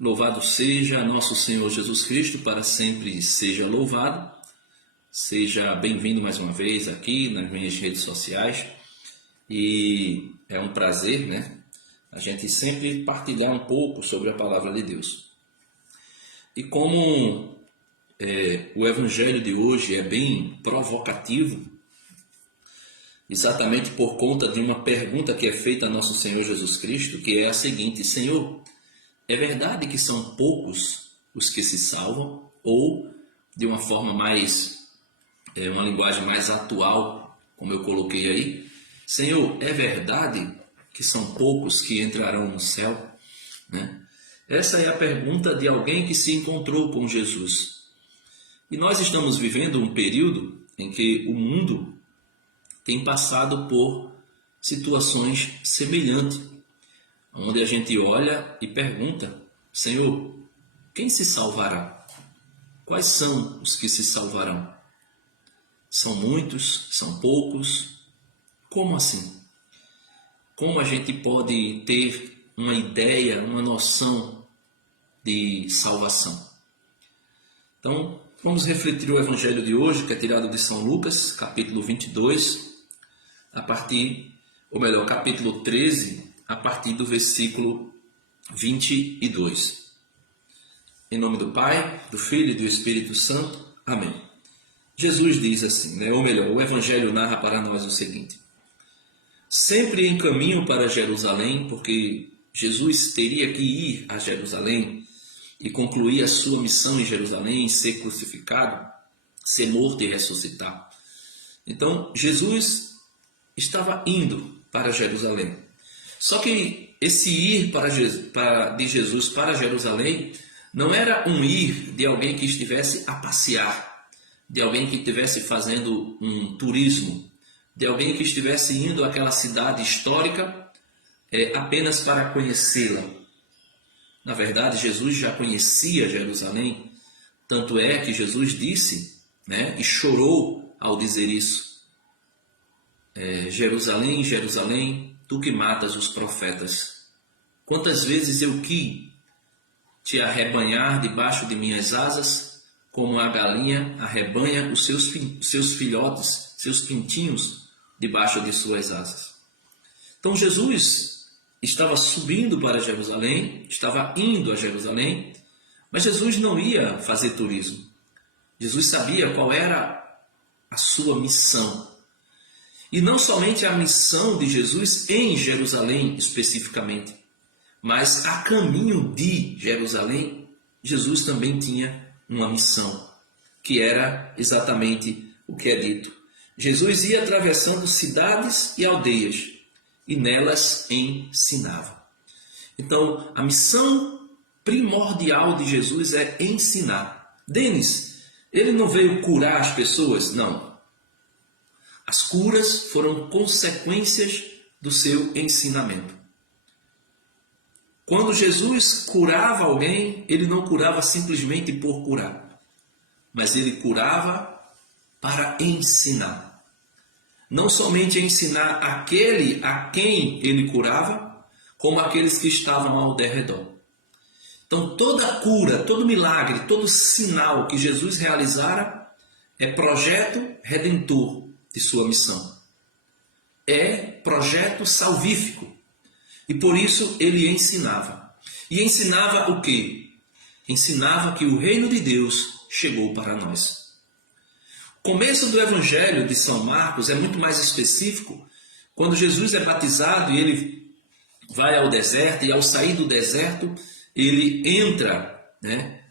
Louvado seja nosso Senhor Jesus Cristo, para sempre seja louvado. Seja bem-vindo mais uma vez aqui nas minhas redes sociais. E é um prazer, a gente sempre partilhar um pouco sobre a palavra de Deus. E como o evangelho de hoje é bem provocativo, exatamente por conta de uma pergunta que é feita a nosso Senhor Jesus Cristo, que é a seguinte: Senhor, é verdade que são poucos os que se salvam? Ou, de uma forma mais, uma linguagem mais atual, como eu coloquei aí, Senhor, é verdade que são poucos que entrarão no céu? Essa é a pergunta de alguém que se encontrou com Jesus. E nós estamos vivendo um período em que o mundo tem passado por situações semelhantes, onde a gente olha e pergunta: Senhor, quem se salvará? Quais são os que se salvarão? São muitos? São poucos? Como assim? Como a gente pode ter uma ideia, uma noção de salvação? Então, vamos refletir o evangelho de hoje, que é tirado de São Lucas, capítulo 22, capítulo 13, a partir do versículo 22. Em nome do Pai, do Filho e do Espírito Santo. Amém. Jesus diz assim, o Evangelho narra para nós o seguinte: sempre em caminho para Jerusalém, porque Jesus teria que ir a Jerusalém e concluir a sua missão em Jerusalém, ser crucificado, ser morto e ressuscitar. Então, Jesus estava indo para Jerusalém. Só que esse ir de Jesus para Jerusalém não era um ir de alguém que estivesse a passear, de alguém que estivesse fazendo um turismo, de alguém que estivesse indo àquela cidade histórica apenas para conhecê-la. Na verdade, Jesus já conhecia Jerusalém, tanto é que Jesus disse, e chorou ao dizer isso: Jerusalém, Jerusalém, tu que matas os profetas, quantas vezes eu quis te arrebanhar debaixo de minhas asas, como a galinha arrebanha os seus filhotes, seus pintinhos, debaixo de suas asas. Então Jesus estava subindo para Jerusalém, estava indo a Jerusalém, mas Jesus não ia fazer turismo. Jesus sabia qual era a sua missão. E não somente a missão de Jesus em Jerusalém especificamente, mas a caminho de Jerusalém, Jesus também tinha uma missão, que era exatamente o que é dito. Jesus ia atravessando cidades e aldeias, e nelas ensinava. Então, a missão primordial de Jesus é ensinar. Denis, ele não veio curar as pessoas? Não. As curas foram consequências do seu ensinamento. Quando Jesus curava alguém, ele não curava simplesmente por curar, mas ele curava para ensinar. Não somente ensinar aquele a quem ele curava, como aqueles que estavam ao derredor. Então toda cura, todo milagre, todo sinal que Jesus realizara é projeto redentor de sua missão. É projeto salvífico. E por isso ele ensinava. E ensinava o quê? Ensinava que o reino de Deus chegou para nós. O começo do Evangelho de São Marcos é muito mais específico. Quando Jesus é batizado e ele vai ao deserto, e ao sair do deserto, ele entra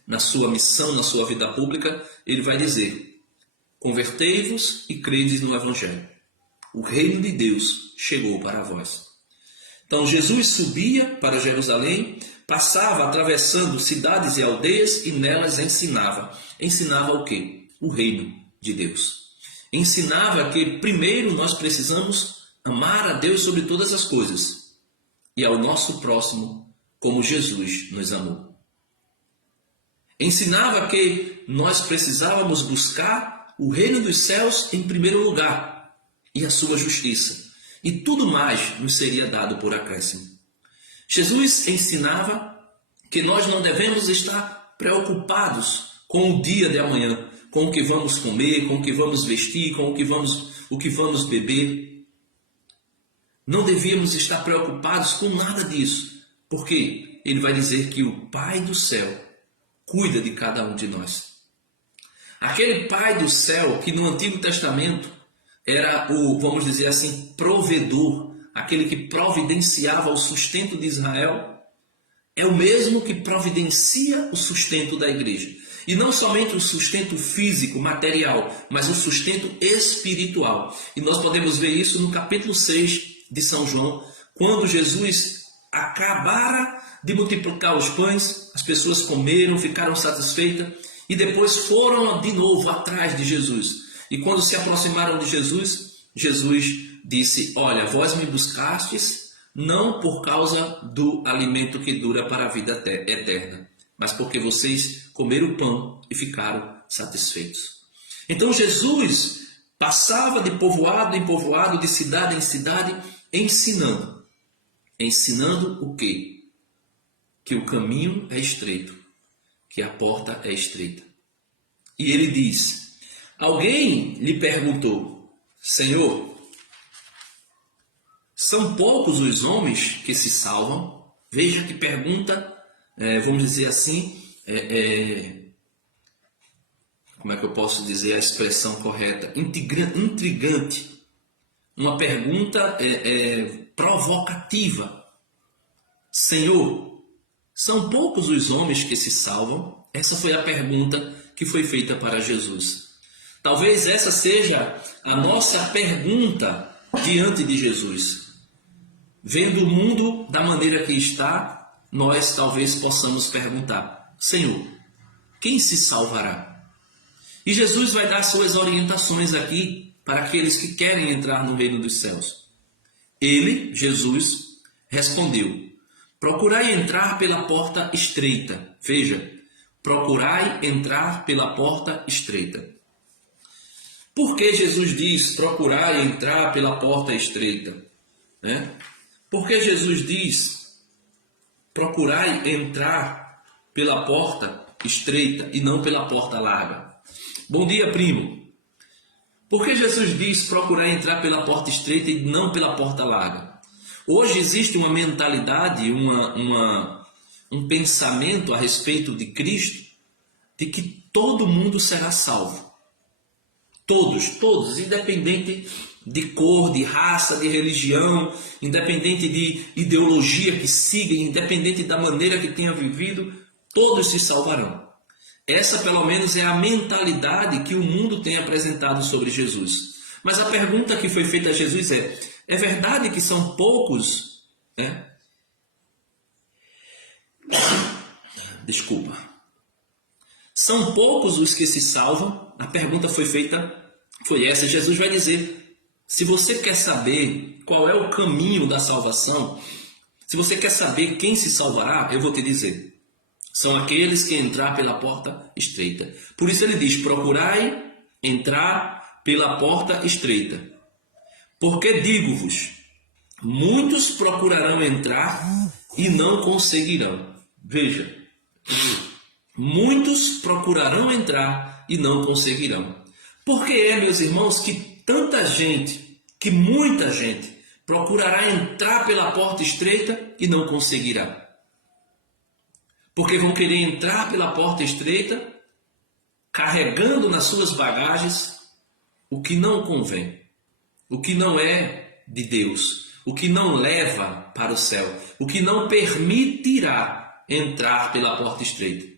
na sua missão, na sua vida pública, ele vai dizer: convertei-vos e credes no Evangelho. O reino de Deus chegou para vós. Então Jesus subia para Jerusalém, passava atravessando cidades e aldeias e nelas ensinava. Ensinava o quê? O reino de Deus. Ensinava que primeiro nós precisamos amar a Deus sobre todas as coisas e ao nosso próximo como Jesus nos amou. Ensinava que nós precisávamos buscar o reino dos céus em primeiro lugar e a sua justiça. E tudo mais nos seria dado por acréscimo. Jesus ensinava que nós não devemos estar preocupados com o dia de amanhã, com o que vamos comer, com o que vamos vestir, com o que vamos beber. Não devíamos estar preocupados com nada disso, porque ele vai dizer que o Pai do céu cuida de cada um de nós. Aquele Pai do céu que no Antigo Testamento era o, vamos dizer assim, provedor, aquele que providenciava o sustento de Israel, é o mesmo que providencia o sustento da igreja. E não somente o sustento físico, material, mas o sustento espiritual. E nós podemos ver isso no capítulo 6 de São João, quando Jesus acabara de multiplicar os pães, as pessoas comeram, ficaram satisfeitas e depois foram de novo atrás de Jesus. E quando se aproximaram de Jesus, Jesus disse: olha, vós me buscastes não por causa do alimento que dura para a vida eterna, mas porque vocês comeram o pão e ficaram satisfeitos. Então Jesus passava de povoado em povoado, de cidade em cidade, ensinando. Ensinando o quê? Que o caminho é estreito, que a porta é estreita. E ele diz: alguém lhe perguntou: Senhor, são poucos os homens que se salvam? Veja que pergunta, vamos dizer assim, como é que eu posso dizer a expressão correta? Intrigante. Uma pergunta provocativa. Senhor, são poucos os homens que se salvam? Essa foi a pergunta que foi feita para Jesus. Talvez essa seja a nossa pergunta diante de Jesus. Vendo o mundo da maneira que está, nós talvez possamos perguntar: Senhor, quem se salvará? E Jesus vai dar suas orientações aqui para aqueles que querem entrar no reino dos céus. Ele, Jesus, respondeu: procurai entrar pela porta estreita. Veja, procurai entrar pela porta estreita. Por que Jesus diz procurai entrar pela porta estreita? Por que Jesus diz procurai entrar pela porta estreita e não pela porta larga? Bom dia, primo. Por que Jesus diz procurar entrar pela porta estreita e não pela porta larga? Hoje existe uma mentalidade, um pensamento a respeito de Cristo, de que todo mundo será salvo. Todos, independente de cor, de raça, de religião, independente de ideologia que siga, independente da maneira que tenha vivido, todos se salvarão. Essa, pelo menos, é a mentalidade que o mundo tem apresentado sobre Jesus. Mas a pergunta que foi feita a Jesus é verdade que são poucos? Desculpa. São poucos os que se salvam? A pergunta foi feita, foi essa. Jesus vai dizer: se você quer saber qual é o caminho da salvação, se você quer saber quem se salvará, eu vou te dizer. São aqueles que entrar pela porta estreita. Por isso ele diz: procurai entrar pela porta estreita. Porque digo-vos, muitos procurarão entrar e não conseguirão. Veja, muitos procurarão entrar e não conseguirão. Por que meus irmãos, que tanta gente, que muita gente, procurará entrar pela porta estreita e não conseguirá? Porque vão querer entrar pela porta estreita, carregando nas suas bagagens o que não convém, o que não é de Deus, o que não leva para o céu, o que não permitirá entrar pela porta estreita.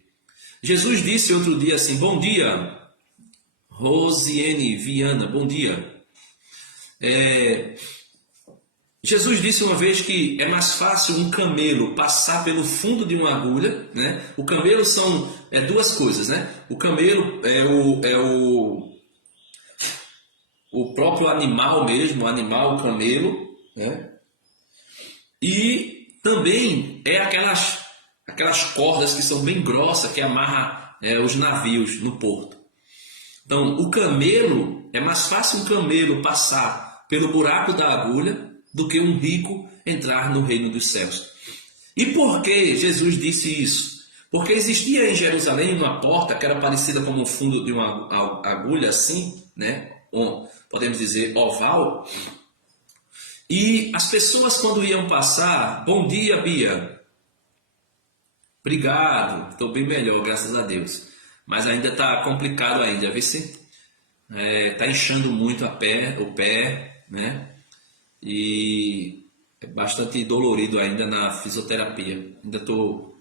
Jesus disse outro dia assim: bom dia, Rosiane Viana, bom dia. Jesus disse uma vez que é mais fácil um camelo passar pelo fundo de uma agulha, né? O camelo são duas coisas, né? O camelo é o próprio animal mesmo, o animal camelo, né? E também é aquelas cordas que são bem grossas que amarra os navios no porto. Então, o camelo, é mais fácil um camelo passar pelo buraco da agulha do que um rico entrar no reino dos céus. E por que Jesus disse isso? Porque existia em Jerusalém uma porta que era parecida como o fundo de uma agulha assim, né? Ou, podemos dizer oval. E as pessoas quando iam passar, bom dia, Bia. Obrigado, estou bem melhor, graças a Deus. Mas ainda está complicado ainda, vê se está inchando muito o pé, né? E é bastante dolorido ainda na fisioterapia. Ainda estou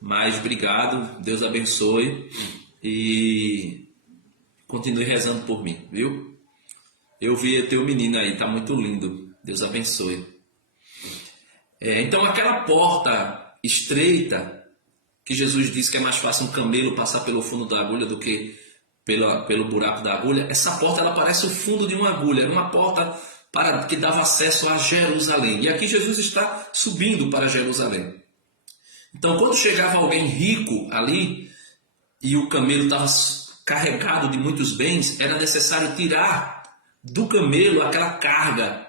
mais, obrigado, Deus abençoe e continue rezando por mim, viu? Eu vi teu menino aí, tá muito lindo, Deus abençoe. Então aquela porta estreita, que Jesus disse que é mais fácil um camelo passar pelo fundo da agulha do que pelo buraco da agulha, essa porta ela parece o fundo de uma agulha, era uma porta que dava acesso a Jerusalém. E aqui Jesus está subindo para Jerusalém. Então quando chegava alguém rico ali, e o camelo estava carregado de muitos bens, era necessário tirar do camelo aquela carga,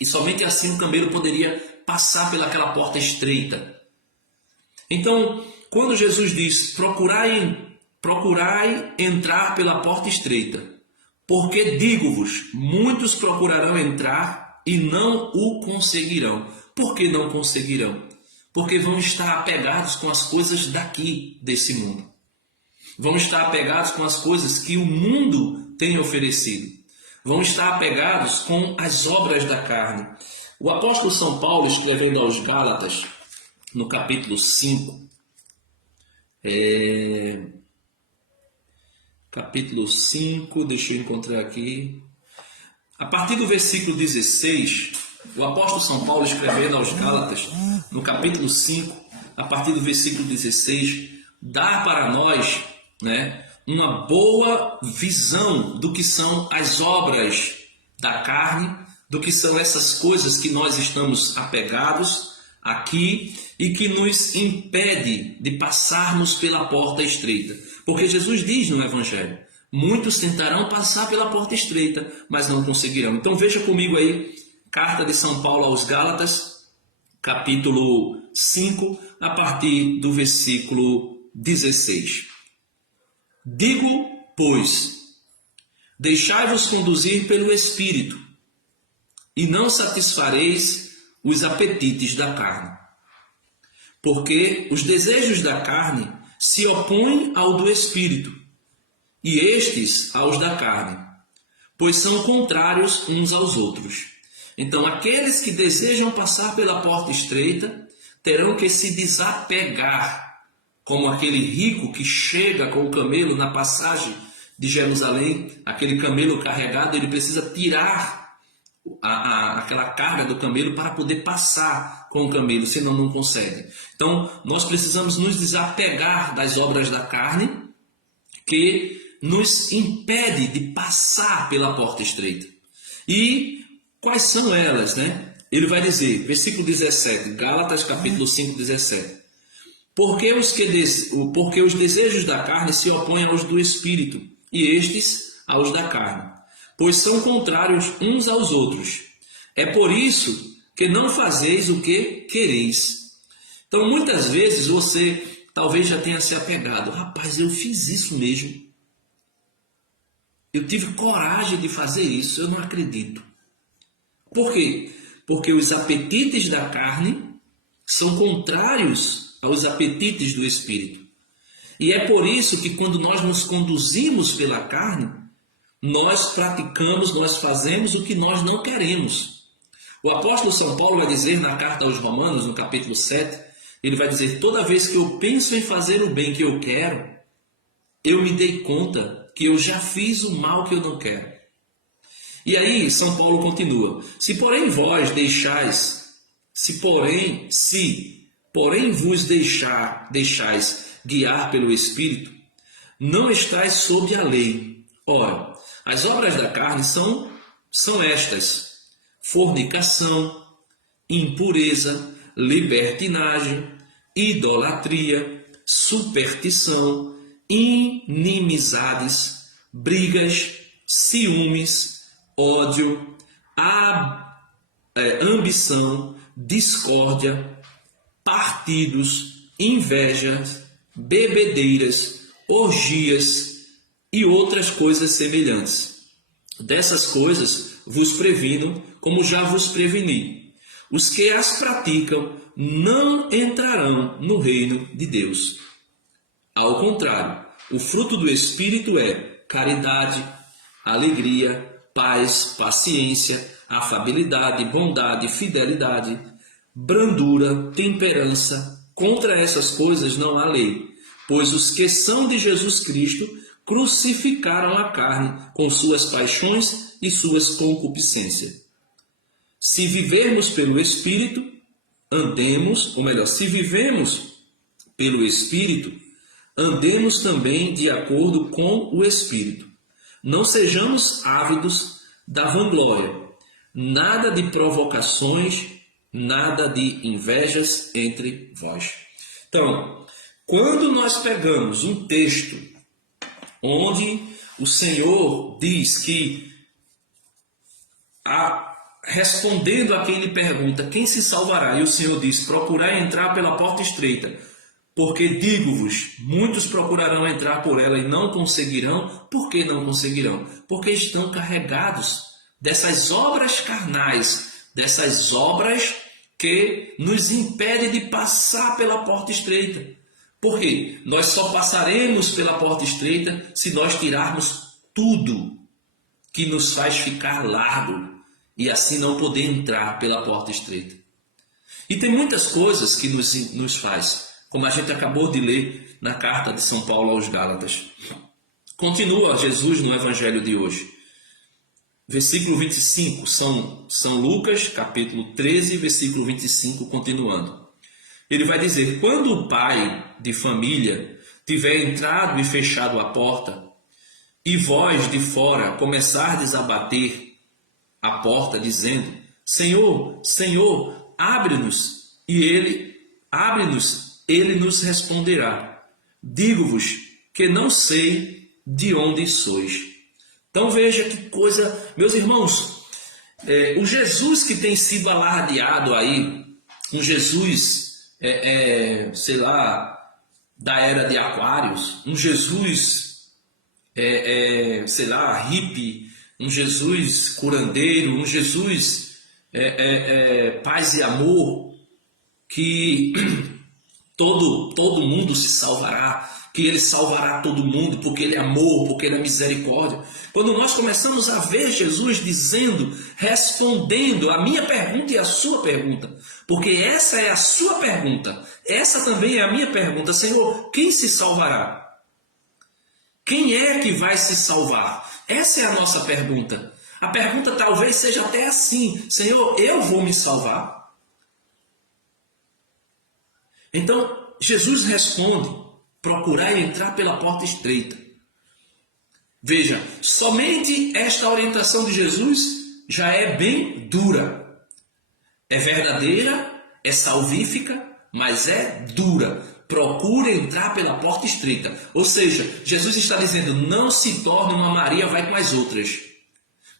e somente assim o camelo poderia passar pelaquela porta estreita. Então, quando Jesus diz, procurai entrar pela porta estreita, porque digo-vos, muitos procurarão entrar e não o conseguirão. Por que não conseguirão? Porque vão estar apegados com as coisas daqui, desse mundo. Vão estar apegados com as coisas que o mundo tem oferecido. Vão estar apegados com as obras da carne. O apóstolo São Paulo, escrevendo aos Gálatas, no capítulo 5, capítulo 5, deixa eu encontrar aqui. A partir do versículo 16, o apóstolo São Paulo, escrevendo aos Gálatas, no capítulo 5, a partir do versículo 16, dá para nós, né, uma boa visão do que são as obras da carne, do que são essas coisas que nós estamos apegados aqui e que nos impede de passarmos pela porta estreita. Porque Jesus diz no Evangelho, muitos tentarão passar pela porta estreita, mas não conseguirão. Então veja comigo aí, carta de São Paulo aos Gálatas, capítulo 5, a partir do versículo 16. Digo, pois, deixai-vos conduzir pelo Espírito, e não satisfareis os apetites da carne. Porque os desejos da carne se opõem ao do Espírito, e estes aos da carne, pois são contrários uns aos outros. Então, aqueles que desejam passar pela porta estreita terão que se desapegar, como aquele rico que chega com o camelo na passagem de Jerusalém, aquele camelo carregado, ele precisa tirar aquela carga do camelo para poder passar com o camelo, senão não consegue. Então, nós precisamos nos desapegar das obras da carne que nos impede de passar pela porta estreita. E quais são elas, né? Ele vai dizer, versículo 17, Gálatas capítulo 5, 17. Porque os desejos da carne se opõem aos do Espírito, e estes aos da carne, pois são contrários uns aos outros. É por isso que não fazeis o que quereis. Então, muitas vezes você talvez já tenha se apegado. Rapaz, eu fiz isso mesmo. Eu tive coragem de fazer isso, eu não acredito. Por quê? Porque os apetites da carne são contrários aos apetites do Espírito. E é por isso que quando nós nos conduzimos pela carne, nós praticamos, nós fazemos o que nós não queremos. O apóstolo São Paulo vai dizer na carta aos Romanos, no capítulo 7, ele vai dizer, toda vez que eu penso em fazer o bem que eu quero, eu me dei conta que eu já fiz o mal que eu não quero. E aí São Paulo continua, se porém vos deixais guiar pelo Espírito, não estáis sob a lei. Ora, as obras da carne são estas: fornicação, impureza, libertinagem, idolatria, superstição, inimizades, brigas, ciúmes, ódio, ambição, discórdia, partidos, invejas, bebedeiras, orgias e outras coisas semelhantes. Dessas coisas vos previno, como já vos preveni. Os que as praticam não entrarão no reino de Deus. Ao contrário, o fruto do Espírito é caridade, alegria, paz, paciência, afabilidade, bondade, fidelidade, brandura, temperança. Contra essas coisas não há lei, pois os que são de Jesus Cristo crucificaram a carne com suas paixões e suas concupiscências. Se vivermos pelo Espírito, andemos, ou melhor, se vivemos pelo Espírito, andemos também de acordo com o Espírito. Não sejamos ávidos da vanglória, nada de provocações, nada de invejas entre vós. Então, quando nós pegamos um texto onde o Senhor diz que, respondendo a quem lhe pergunta, quem se salvará? E o Senhor diz, procurai entrar pela porta estreita, porque digo-vos, muitos procurarão entrar por ela e não conseguirão. Por que não conseguirão? Porque estão carregados dessas obras carnais, dessas obras que nos impedem de passar pela porta estreita. Por quê? Nós só passaremos pela porta estreita se nós tirarmos tudo que nos faz ficar largo e assim não poder entrar pela porta estreita. E tem muitas coisas que nos faz, como a gente acabou de ler na carta de São Paulo aos Gálatas. Continua Jesus no Evangelho de hoje. Versículo 25, São Lucas, capítulo 13, versículo 25, continuando. Ele vai dizer, quando o pai de família tiver entrado e fechado a porta, e vós de fora começardes a bater a porta, dizendo, Senhor, Senhor, abre-nos, e ele nos responderá, digo-vos que não sei de onde sois. Então veja que coisa, meus irmãos, o Jesus que tem sido alardeado aí, um Jesus, sei lá, da era de Aquários, um Jesus, sei lá, hippie, um Jesus curandeiro, um Jesus paz e amor, que todo mundo se salvará, que ele salvará todo mundo, porque ele é amor, porque ele é misericórdia. Quando nós começamos a ver Jesus dizendo, respondendo a minha pergunta e a sua pergunta, porque essa é a sua pergunta, essa também é a minha pergunta, Senhor, quem se salvará? Quem é que vai se salvar? Essa é a nossa pergunta. A pergunta talvez seja até assim, Senhor, eu vou me salvar? Então, Jesus responde, procurai entrar pela porta estreita. Veja, somente esta orientação de Jesus já é bem dura. É verdadeira, é salvífica, mas é dura. Procure entrar pela porta estreita. Ou seja, Jesus está dizendo, não se torne uma Maria, vai com as outras.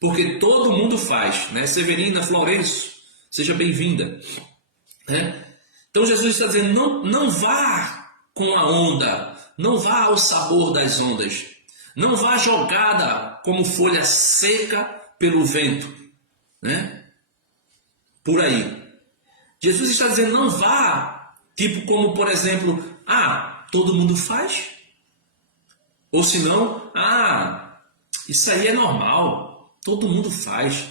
Porque todo mundo faz, né? Severina, Florenço, seja bem-vinda. Né? Então Jesus está dizendo, não vá com a onda, não vá ao sabor das ondas, não vá jogada como folha seca pelo vento, né? Por aí. Jesus está dizendo, não vá, tipo como, por exemplo, todo mundo faz. Ou senão, isso aí é normal, todo mundo faz.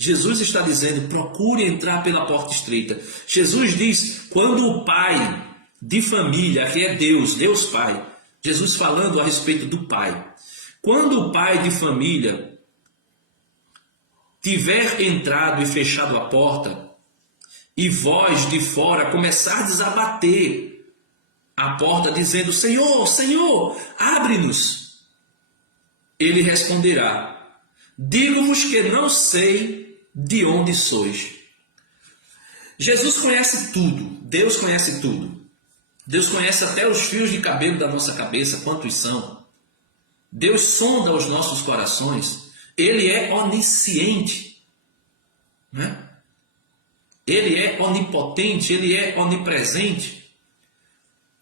Jesus está dizendo, procure entrar pela porta estreita. Jesus diz, quando o pai de família, que é Deus Pai, Jesus falando a respeito do pai. Quando o pai de família tiver entrado e fechado a porta, e vós de fora começardes a bater a porta, dizendo, Senhor, Senhor, abre-nos. Ele responderá, digo-vos que não sei de onde sois. Jesus conhece tudo, Deus conhece tudo. Deus conhece até os fios de cabelo da nossa cabeça, quantos são. Deus sonda os nossos corações. Ele é onisciente. Né? Ele é onipotente, Ele é onipresente.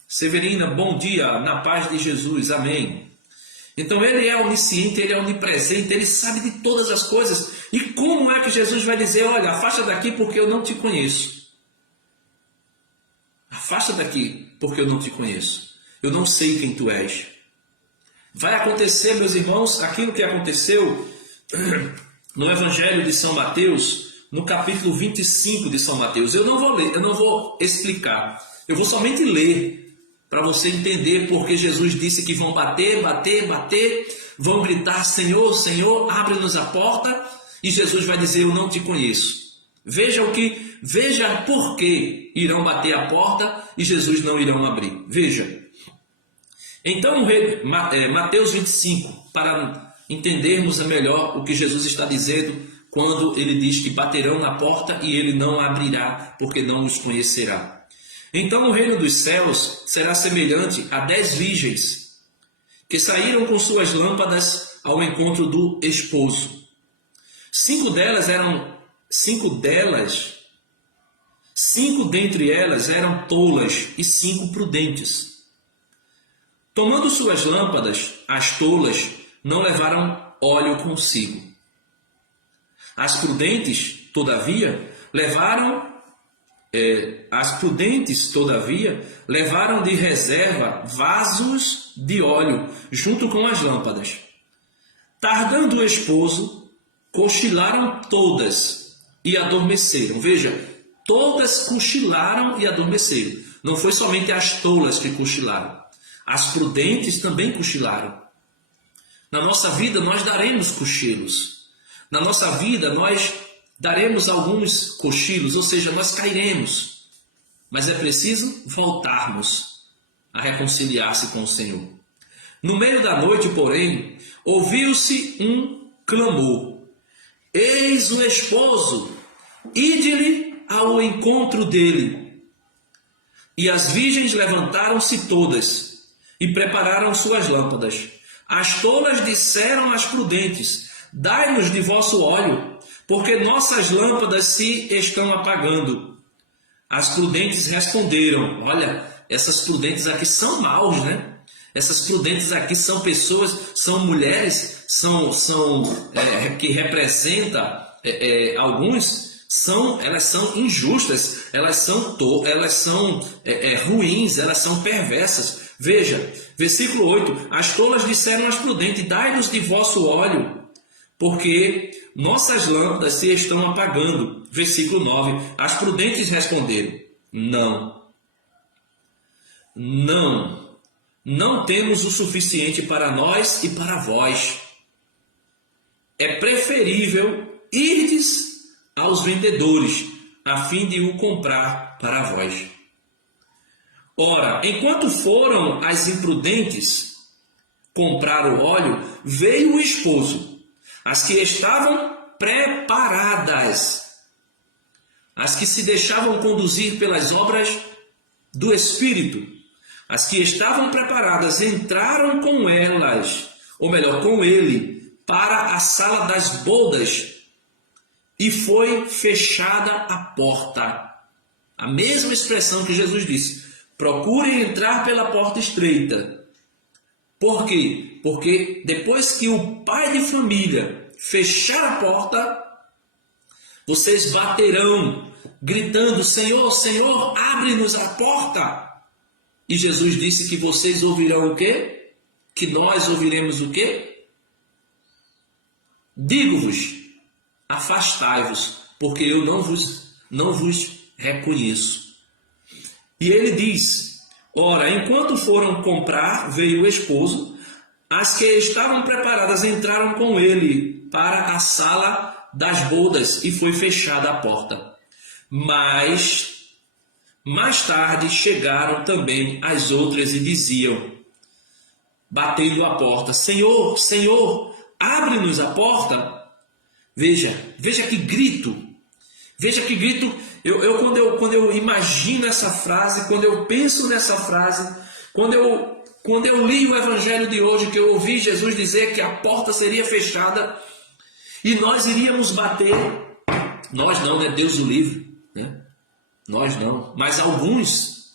Severina, bom dia, na paz de Jesus, amém. Então Ele é onisciente, Ele é onipresente, Ele sabe de todas as coisas. E como é que Jesus vai dizer, olha, afasta daqui porque eu não te conheço? Afasta daqui porque eu não te conheço. Eu não sei quem tu és. Vai acontecer, meus irmãos, aquilo que aconteceu no Evangelho de São Mateus, no capítulo 25 de São Mateus. Eu não vou ler, eu não vou explicar. Eu vou somente ler para você entender porque Jesus disse que vão bater, bater, bater, vão gritar, Senhor, Senhor, abre-nos a porta, e Jesus vai dizer, eu não te conheço. Veja por que irão bater a porta e Jesus não irão abrir. Veja. Então, Mateus 25, para entendermos melhor o que Jesus está dizendo quando ele diz que baterão na porta e ele não abrirá, porque não os conhecerá. Então, o reino dos céus será semelhante a 10 virgens que saíram com suas lâmpadas ao encontro do esposo. 5 dentre elas eram tolas e 5 prudentes. Tomando suas lâmpadas, as tolas não levaram óleo consigo. As prudentes, todavia, levaram de reserva vasos de óleo junto com as lâmpadas. Tardando o esposo, cochilaram todas e adormeceram. Veja, todas cochilaram e adormeceram. Não foi somente as tolas que cochilaram. As prudentes também cochilaram. Na nossa vida nós daremos cochilos. Na nossa vida nós daremos alguns cochilos, ou seja, nós cairemos. Mas é preciso voltarmos a reconciliar-se com o Senhor. No meio da noite, porém, ouviu-se um clamor. Eis o esposo, ide-lhe ao encontro dele. E as virgens levantaram-se todas e prepararam suas lâmpadas. As tolas disseram às prudentes, dai-nos de vosso óleo, porque nossas lâmpadas se estão apagando. As prudentes responderam, olha, essas prudentes aqui são maus, né? Essas prudentes aqui são pessoas, são mulheres, que representam elas são injustas, elas são ruins, elas são perversas. Veja, versículo 8, as tolas disseram às prudentes, dai-nos de vosso óleo, porque nossas lâmpadas se estão apagando. Versículo 9, as prudentes responderam, não temos o suficiente para nós e para vós. É preferível irdes aos vendedores, a fim de o comprar para vós. Ora, enquanto foram as imprudentes comprar o óleo, veio o esposo. As que estavam preparadas, as que se deixavam conduzir pelas obras do Espírito, as que estavam preparadas entraram com elas, ou melhor, com ele, para a sala das bodas, e foi fechada a porta. A mesma expressão que Jesus disse. Procurem entrar pela porta estreita. Por quê? Porque depois que o pai de família fechar a porta, vocês baterão, gritando, Senhor, Senhor, abre-nos a porta. E Jesus disse que vocês ouvirão o quê? Que nós ouviremos o quê? Digo-vos, afastai-vos, porque eu não vos reconheço. E ele diz, ora, enquanto foram comprar, veio o esposo, as que estavam preparadas entraram com ele para a sala das bodas e foi fechada a porta. Mas, mais tarde, chegaram também as outras e diziam, batendo a porta, Senhor, Senhor, abre-nos a porta. Veja que grito. Veja que grito. Quando eu imagino essa frase, quando eu penso nessa frase, quando eu li o Evangelho de hoje, que eu ouvi Jesus dizer que a porta seria fechada e nós iríamos bater, nós não, né? Deus o livre, né? Nós não, mas alguns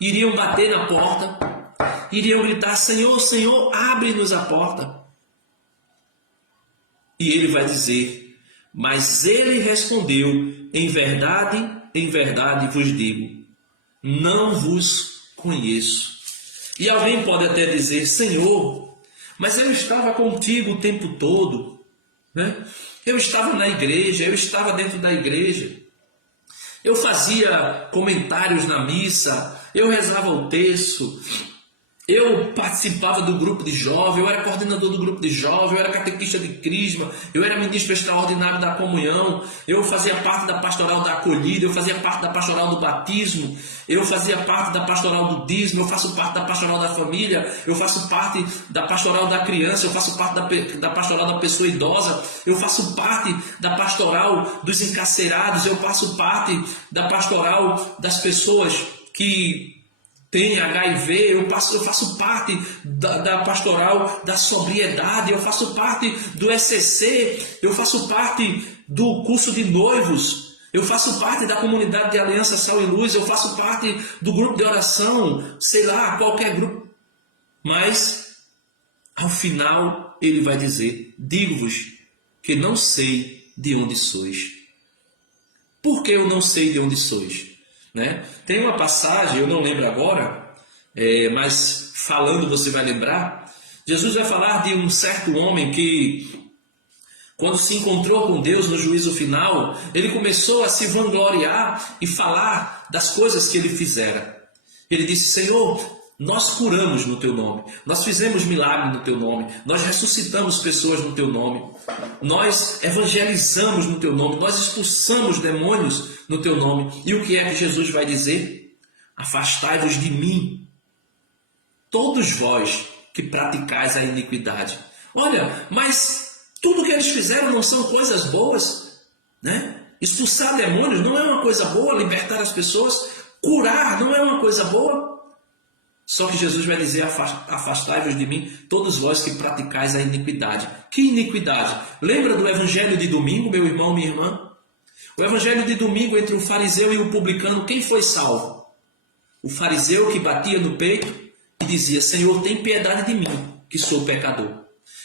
iriam bater na porta, iriam gritar: Senhor, Senhor, abre-nos a porta. E ele vai dizer: mas ele respondeu: em verdade vos digo, não vos conheço. E alguém pode até dizer: Senhor, mas eu estava contigo o tempo todo, né? Eu estava na igreja, eu estava dentro da igreja, eu fazia comentários na missa, eu rezava o terço, eu participava do grupo de jovem, eu era coordenador do grupo de jovem, eu era catequista de crisma, eu era ministro extraordinário da comunhão, eu fazia parte da pastoral da acolhida, eu fazia parte da pastoral do batismo, eu fazia parte da pastoral do dízimo, eu faço parte da pastoral da família, eu faço parte da pastoral da criança, eu faço parte da pastoral da pessoa idosa, eu faço parte da pastoral dos encarcerados, eu faço parte da pastoral das pessoas que tem HIV, eu faço parte da pastoral da sobriedade, eu faço parte do ECC, eu faço parte do curso de noivos, eu faço parte da comunidade de Aliança Sal e Luz, eu faço parte do grupo de oração, sei lá, qualquer grupo. Mas, ao final, ele vai dizer: digo-vos que não sei de onde sois. Por que eu não sei de onde sois? Né? Tem uma passagem, eu não lembro agora, mas falando você vai lembrar. Jesus vai falar de um certo homem que, quando se encontrou com Deus no juízo final, ele começou a se vangloriar e falar das coisas que ele fizera. Ele disse: Senhor, nós curamos no teu nome, nós fizemos milagre no teu nome, nós ressuscitamos pessoas no teu nome, nós evangelizamos no teu nome, nós expulsamos demônios no teu nome. E o que é que Jesus vai dizer? Afastai-vos de mim, todos vós que praticais a iniquidade. Olha, mas tudo que eles fizeram não são coisas boas, né? Expulsar demônios não é uma coisa boa, libertar as pessoas, curar não é uma coisa boa. Só que Jesus vai dizer: afastai-vos de mim, todos vós que praticais a iniquidade. Que iniquidade? Lembra do evangelho de domingo, meu irmão, minha irmã? O evangelho de domingo, entre o fariseu e o publicano, quem foi salvo? O fariseu que batia no peito e dizia: Senhor, tem piedade de mim, que sou pecador.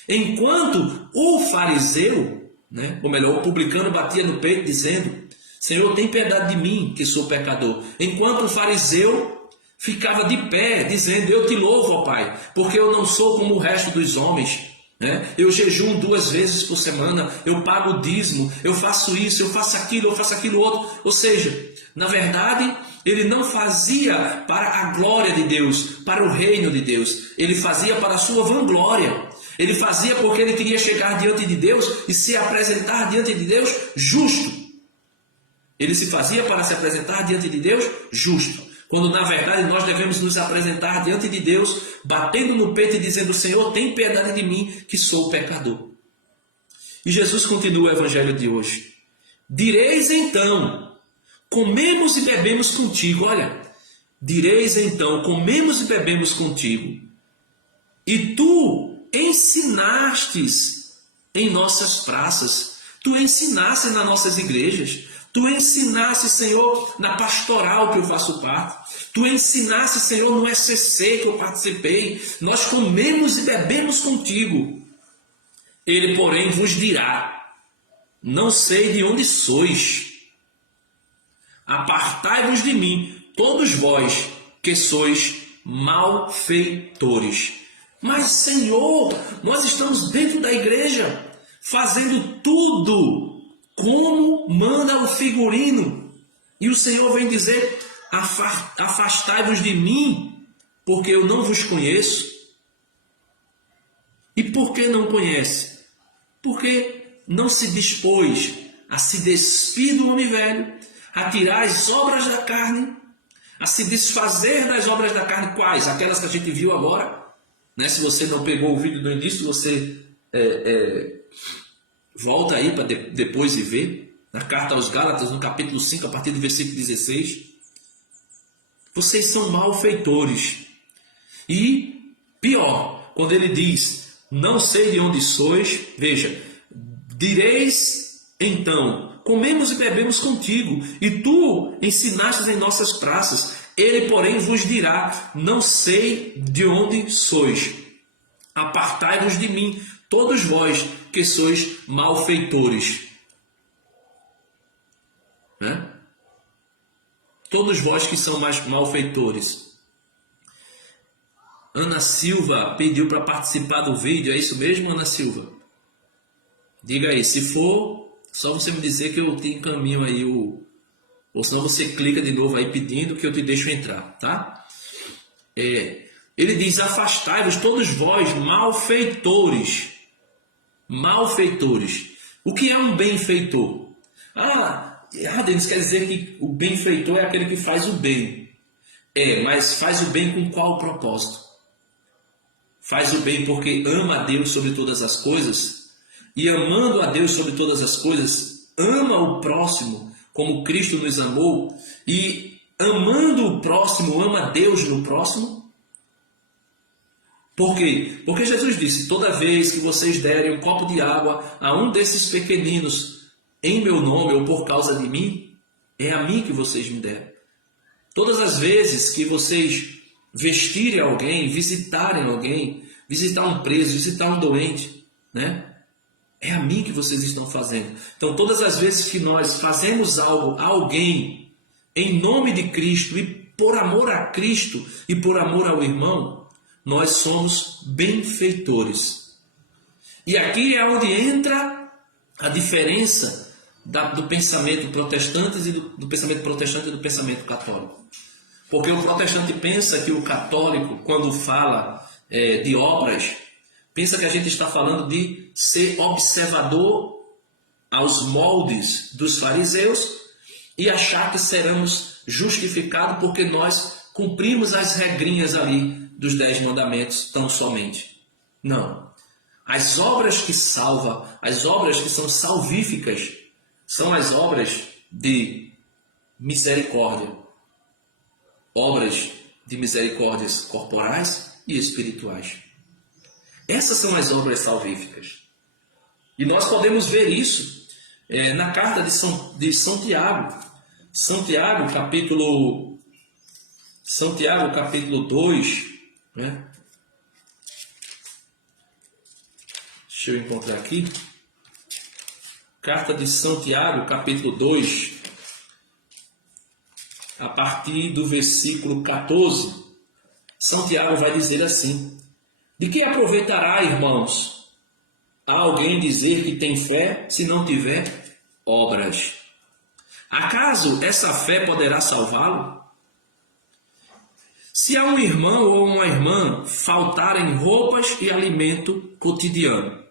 Enquanto o fariseu, né, ou melhor, o publicano batia no peito dizendo: Senhor, tem piedade de mim, que sou pecador. Enquanto o fariseu ficava de pé, dizendo: eu te louvo, ó Pai, porque eu não sou como o resto dos homens, né? Eu jejuo 2 vezes por semana, eu pago o dízimo, eu faço isso, eu faço aquilo outro. Ou seja, na verdade, ele não fazia para a glória de Deus, para o reino de Deus, ele fazia para a sua vanglória. Ele fazia porque ele queria chegar diante de Deus e se apresentar diante de Deus justo. Ele se fazia para se apresentar diante de Deus justo, quando na verdade nós devemos nos apresentar diante de Deus, batendo no peito e dizendo: Senhor, tem piedade de mim, que sou pecador. E Jesus continua o evangelho de hoje: direis então, comemos e bebemos contigo. Olha, direis então, comemos e bebemos contigo, e tu ensinastes em nossas praças, tu ensinaste nas nossas igrejas, tu ensinaste, Senhor, na pastoral que eu faço parte, tu ensinaste, Senhor, no ECC que eu participei, nós comemos e bebemos contigo. Ele, porém, vos dirá: não sei de onde sois, apartai-vos de mim, todos vós que sois malfeitores. Mas, Senhor, nós estamos dentro da igreja, fazendo tudo como manda o figurino. E o Senhor vem dizer: afastai-vos de mim, porque eu não vos conheço. E por que não conhece? Porque não se dispôs a se despir do homem velho, a tirar as obras da carne, a se desfazer das obras da carne. Quais? Aquelas que a gente viu agora. Né? Se você não pegou o vídeo do início, você volta aí para depois e ver. Na carta aos Gálatas, no capítulo 5, a partir do versículo 16. Vocês são malfeitores. E pior, quando ele diz: não sei de onde sois, veja, direis Então, comemos e bebemos contigo, e tu ensinaste em nossas praças. Ele, porém, vos dirá: não sei de onde sois. Apartai-vos de mim, todos vós que sois malfeitores. Né? Todos vós que são mais malfeitores. Ana Silva pediu para participar do vídeo. É isso mesmo, Ana Silva? Diga aí, se for, só você me dizer que eu te encaminho aí ou senão você clica de novo aí pedindo que eu te deixo entrar, tá? Ele diz: afastai-vos todos vós malfeitores. Malfeitores. O que é um benfeitor? Denis, quer dizer que o benfeitor é aquele que faz o bem. Mas faz o bem com qual propósito? Faz o bem porque ama a Deus sobre todas as coisas, e amando a Deus sobre todas as coisas, ama o próximo como Cristo nos amou, e amando o próximo, ama Deus no próximo. Por quê? Porque Jesus disse: toda vez que vocês derem um copo de água a um desses pequeninos em meu nome ou por causa de mim, é a mim que vocês me deram. Todas as vezes que vocês vestirem alguém, visitarem alguém, visitar um preso, visitar um doente, né? É a mim que vocês estão fazendo. Então, todas as vezes que nós fazemos algo a alguém em nome de Cristo e por amor a Cristo e por amor ao irmão, nós somos benfeitores. E aqui é onde entra a diferença do pensamento protestante e do pensamento protestante e do pensamento católico. Porque o protestante pensa que o católico, quando fala de obras, pensa que a gente está falando de ser observador aos moldes dos fariseus e achar que seremos justificados porque nós cumprimos as regrinhas ali dos 10 mandamentos tão somente. Não. As obras que salvam, as obras que são salvíficas, são as obras de misericórdia. Obras de misericórdias corporais e espirituais. Essas são as obras salvíficas. E nós podemos ver isso na carta de São Tiago. Santiago, capítulo 2. Né? Deixa eu encontrar aqui. Carta de São Tiago, capítulo 2. A partir do versículo 14. São Tiago vai dizer assim: de que aproveitará, irmãos, a alguém dizer que tem fé se não tiver obras? Acaso essa fé poderá salvá-lo? Se a um irmão ou uma irmã faltarem roupas e alimento cotidiano,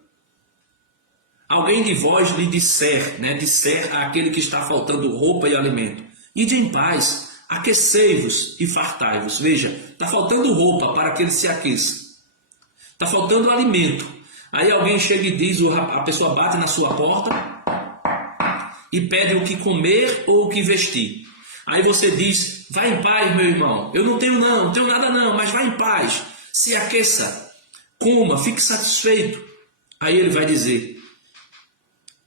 alguém de vós lhe disser, disser àquele que está faltando roupa e alimento: ide em paz, aquecei-vos e fartai-vos. Veja, está faltando roupa para que ele se aqueça. Está faltando alimento. Aí alguém chega e diz, a pessoa bate na sua porta e pede o que comer ou o que vestir. Aí você diz: vai em paz, meu irmão. Eu não tenho nada não, mas vai em paz. Se aqueça, coma, fique satisfeito. Aí ele vai dizer: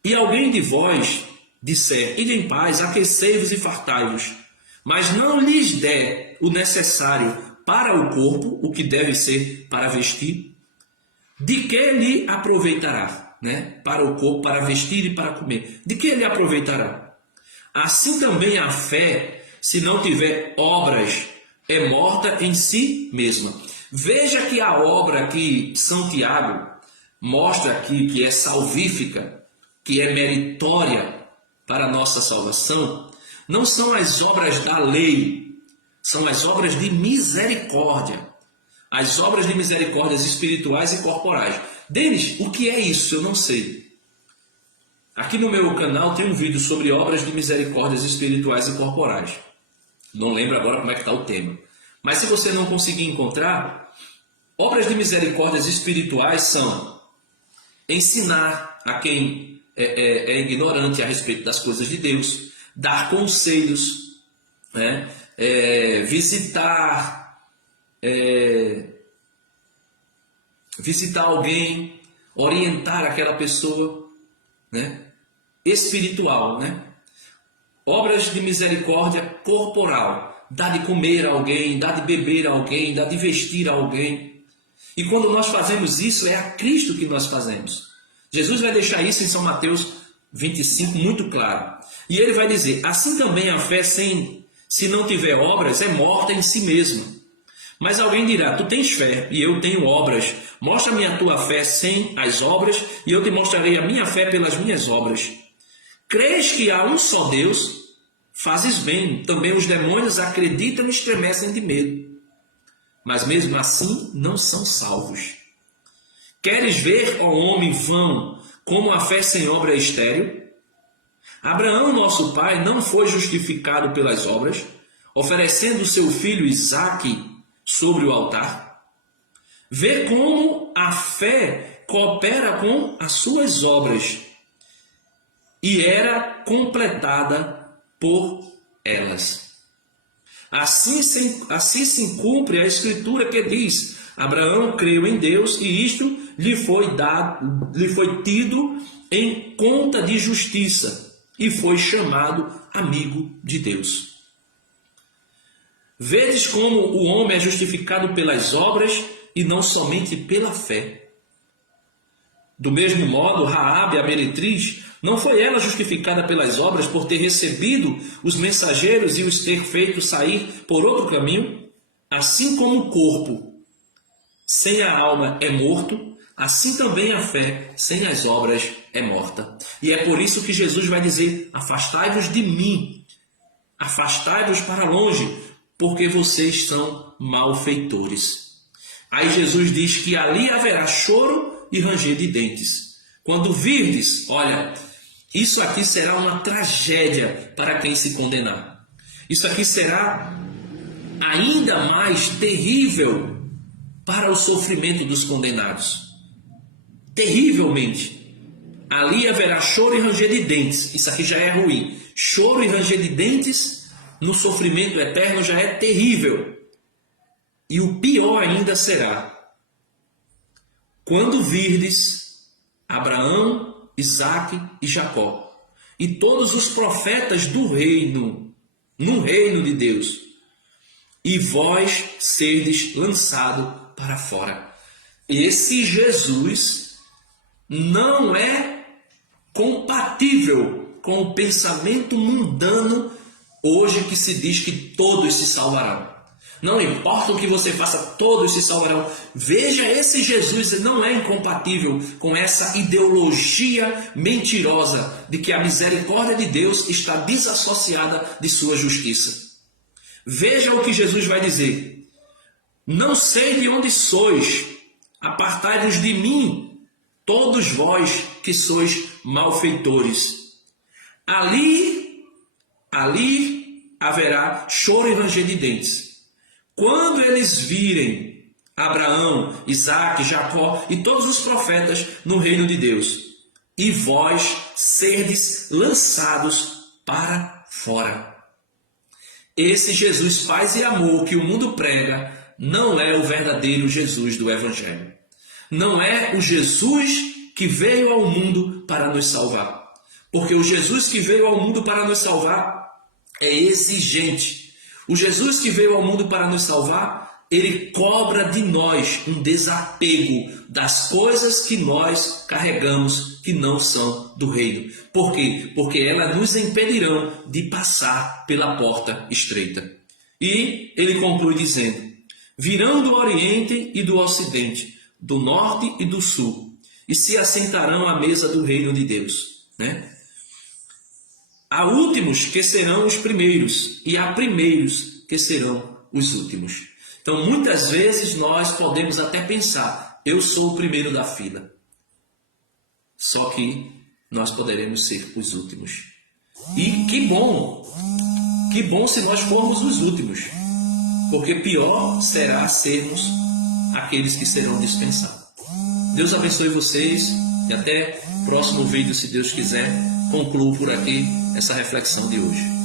e alguém de vós disser: ide em paz, aquecei-vos e fartai-vos, mas não lhes der o necessário para o corpo, o que deve ser para vestir, de que lhe aproveitará? Para o corpo, para vestir e para comer. De que lhe aproveitará? Assim também a fé, se não tiver obras, é morta em si mesma. Veja que a obra que São Tiago mostra aqui, que é salvífica, que é meritória para a nossa salvação, não são as obras da lei, são as obras de misericórdia. As obras de misericórdias espirituais e corporais. Denis, o que é isso? Eu não sei. Aqui no meu canal tem um vídeo sobre obras de misericórdias espirituais e corporais. Não lembro agora como é que está o tema. Mas se você não conseguir encontrar, obras de misericórdias espirituais são ensinar a quem é ignorante a respeito das coisas de Deus, dar conselhos, visitar alguém, orientar aquela pessoa, espiritual, né? Obras de misericórdia corporal. Dá de comer a alguém, dá de beber a alguém, dá de vestir a alguém. E quando nós fazemos isso, é a Cristo que nós fazemos. Jesus vai deixar isso em São Mateus 25 muito claro. E ele vai dizer, assim também a fé se não tiver obras, é morta em si mesma. Mas alguém dirá, tu tens fé e eu tenho obras. Mostra-me a tua fé sem as obras e eu te mostrarei a minha fé pelas minhas obras. Crês que há um só Deus? Fazes bem. Também os demônios acreditam e estremecem de medo. Mas mesmo assim não são salvos. Queres ver, ó homem vão, como a fé sem obra é estéril? Abraão, nosso pai, não foi justificado pelas obras, oferecendo seu filho Isaque sobre o altar? Vê como a fé coopera com as suas obras e era completada por elas. Assim se cumpre a escritura que diz, Abraão creu em Deus e isto lhe foi tido em conta de justiça e foi chamado amigo de Deus. Vedes como o homem é justificado pelas obras e não somente pela fé. Do mesmo modo, Raabe, a meretriz, não foi ela justificada pelas obras por ter recebido os mensageiros e os ter feito sair por outro caminho? Assim como o corpo sem a alma é morto, assim também a fé sem as obras é morta. E é por isso que Jesus vai dizer, afastai-vos de mim, afastai-vos para longe, porque vocês são malfeitores. Aí Jesus diz que ali haverá choro e ranger de dentes. Quando virdes, olha, isso aqui será uma tragédia para quem se condenar. Isso aqui será ainda mais terrível para o sofrimento dos condenados. Terrivelmente. Ali haverá choro e ranger de dentes. Isso aqui já é ruim. Choro e ranger de dentes no sofrimento eterno já é terrível. E o pior ainda será quando virdes Abraão, Isaque e Jacó e todos os profetas do reino, no reino de Deus, e vós serdes lançado para fora. Esse Jesus não é compatível com o pensamento mundano hoje que se diz que todos se salvarão. Não importa o que você faça, todos se salvarão. Veja, esse Jesus não é incompatível com essa ideologia mentirosa de que a misericórdia de Deus está desassociada de sua justiça. Veja o que Jesus vai dizer. Não sei de onde sois, apartai-vos de mim, todos vós que sois malfeitores. Ali haverá choro e ranger de dentes. Quando eles virem Abraão, Isaque, Jacó e todos os profetas no reino de Deus, e vós serdes lançados para fora. Esse Jesus paz e amor que o mundo prega não é o verdadeiro Jesus do Evangelho. Não é o Jesus que veio ao mundo para nos salvar. Porque o Jesus que veio ao mundo para nos salvar é exigente. O Jesus que veio ao mundo para nos salvar, ele cobra de nós um desapego das coisas que nós carregamos que não são do reino. Por quê? Porque elas nos impedirão de passar pela porta estreita. E ele conclui dizendo, virão do Oriente e do Ocidente, do Norte e do Sul, e se assentarão à mesa do reino de Deus. Né? Há últimos que serão os primeiros, e há primeiros que serão os últimos. Então, muitas vezes nós podemos até pensar, eu sou o primeiro da fila. Só que nós poderemos ser os últimos. E que bom se nós formos os últimos. Porque pior será sermos aqueles que serão dispensados. Deus abençoe vocês e até o próximo vídeo, se Deus quiser, concluo por aqui essa reflexão de hoje.